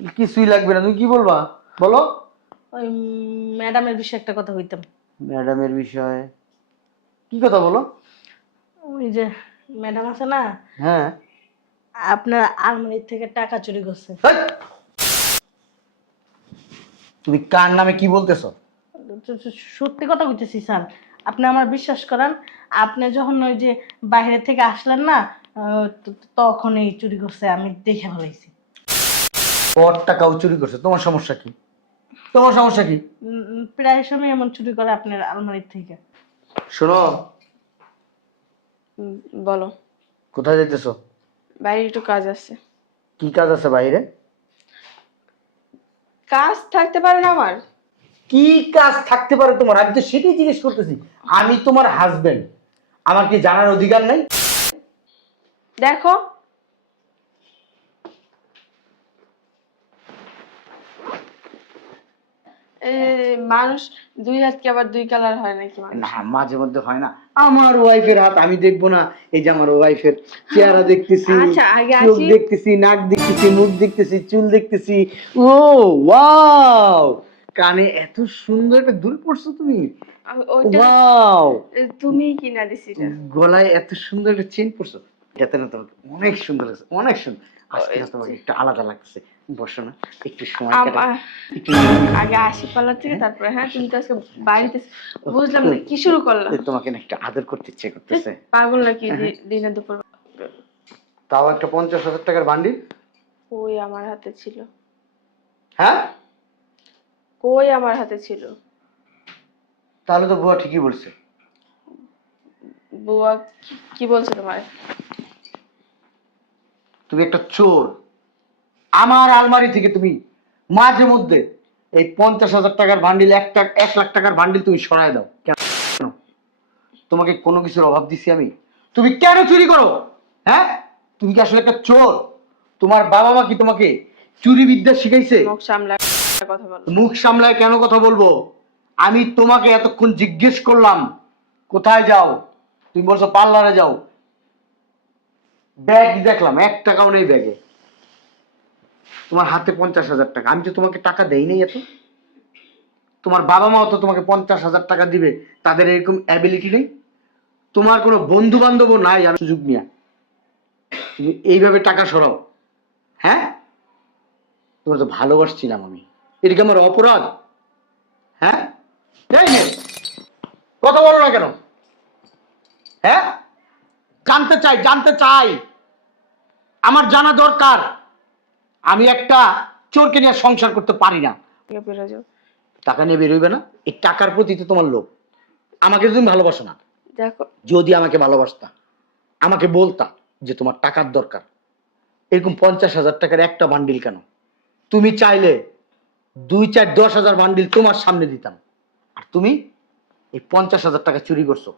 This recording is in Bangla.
কিছুই লাগবে না, তুমি কি বলবা বলো। ওই ম্যাডামের বিষয়ে একটা কথা হইতাম। ম্যাডামের বিষয়ে কি কথা বলো? ওই যে ম্যাডাম আছে না, হ্যাঁ। আপনার আলমারি থেকে টাকা চুরি করছে। হেই! তুমি কার নামে কি বলতেছো? সত্যি কথা বলতেছি স্যার, আপনি আমার বিশ্বাস করেন। আপনি যখন ওই যে বাইরে থেকে আসলেন না, তখন এই চুরি করছে, আমি দেখে ফেলাইছি। ওর টাকাও চুরি করছে, তোমার সমস্যা কি? তোমার সমস্যা কি? প্রায় সময় এমন চুরি করে আপনার আলমারি থেকে। শোনো, বলো। কোথায় যাইতেছো? বাইরে একটু কাজ আছে। কি কাজ আছে বাইরে? কাজ থাকতে পারে না আমার? কি কাজ থাকতে পারে তোমার? আমি তো সেটাই জিজ্ঞেস করতেছি। আমি তোমার হাজবেন্ড, আমার কি জানার অধিকার নাই? দেখো, মানুষ দুই হাত কি আবার দুই কালার হয় নাকি মানুষ? না, মাঝে মধ্যে হয় না। আমার ওয়াইফের হাত আমি দেখবো না? এই যে আমার ওয়াইফের চেহারা দেখতেছি, আচ্ছা, আগে চোখ আসি। দেখতেছি, নাক দেখতেছি, মুখ দেখতেছি, চুল দেখতেছি। ও ওয়াও, কানে এত সুন্দর একটা দুল পরছো তুমি। ওইটা ওয়াও, তুমি কিনা দিছিলা। গলায় এত সুন্দর একটা চেন পরছো, এত না তোমাকে অনেক সুন্দর লাগছে, অনেক সুন্দর। আজকে না তোমাকে একটু আলাদা লাগছে। বসো না, একটু সময় কাটাই। একটু আগে আসি পার্লার থেকে, তারপরে। হ্যাঁ, তুমি তো আজকে বাড়িতে। বুঝলাম না কি শুরু করলাম। তোমাকে না একটু আদর করতে ইচ্ছে করতেছে। পাগল নাকি দিনে দুপুর? তাও একটা 50,000 টাকার বান্ডিল। কই আমার হাতে ছিল? হ্যাঁ, কই আমার হাতে ছিল? তাহলে তো বুয়া ঠিকই বলছে। বুয়া কি বলছে তোমার? তুমি একটা চোর। আমার আলমারি থেকে তুমি মাঝে মধ্যে এই 50,000 টাকার বান্ডিল, 1 লাখ টাকার বান্ডিল তুমি সরায় দাও কেন? তোমাকে কোনো কিছুর অভাব দিছি আমি? তুমি কেন চুরি করো? হ্যাঁ, তুমি কি আসলে একটা চোর? তোমার বাবা মা কি তোমাকে চুরি বিদ্যা শিখাইছে? মুখ সামলা কথা বলো। মুখ সামলায় কেন কথা বলবো? আমি তোমাকে এতক্ষণ জিজ্ঞেস করলাম কোথায় যাও, তুমি বলছো পার্লারে যাও। ব্যাগ দেখলাম 1 টাকাও নেই ব্যাগে। তোমার হাতে 50,000 টাকা, আমি তো তোমাকে টাকা দেই নাই এত। তোমার বাবা মাও তো তোমাকে 50,000 টাকা দিবে, তাদের এরকম অ্যাবিলিটি নেই। তোমার কোনো বন্ধু বান্ধবও নাই আমি সুযোগ নিয়ে তুমি এইভাবে টাকা সরাও। হ্যাঁ, তোমার তো ভালোবাসছিলাম আমি, এটা কি আমার অপরাধ? হ্যাঁ, এই যে, কথা বলো না কেন? হ্যাঁ, জানতে চাই, আমার জানা দরকার। আমি একটা চোরকে নিয়ে সংসার করতে পারি না। বেরো যাও। টাকা নিয়ে বেরোইবে না? এই টাকার প্রতি তো তোমার লোভ। আমাকে তো তুমি ভালোবাসো না। দেখো, যদি আমাকে ভালোবাসতা, আমাকে বলতা যে তোমার টাকার দরকার। এরকম 50,000 টাকার একটা বান্ডিল কেন? তুমি চাইলে 2, 4, 10,000 বান্ডিল তোমার সামনে দিতাম। আর তুমি এই 50,000 টাকা চুরি করছো।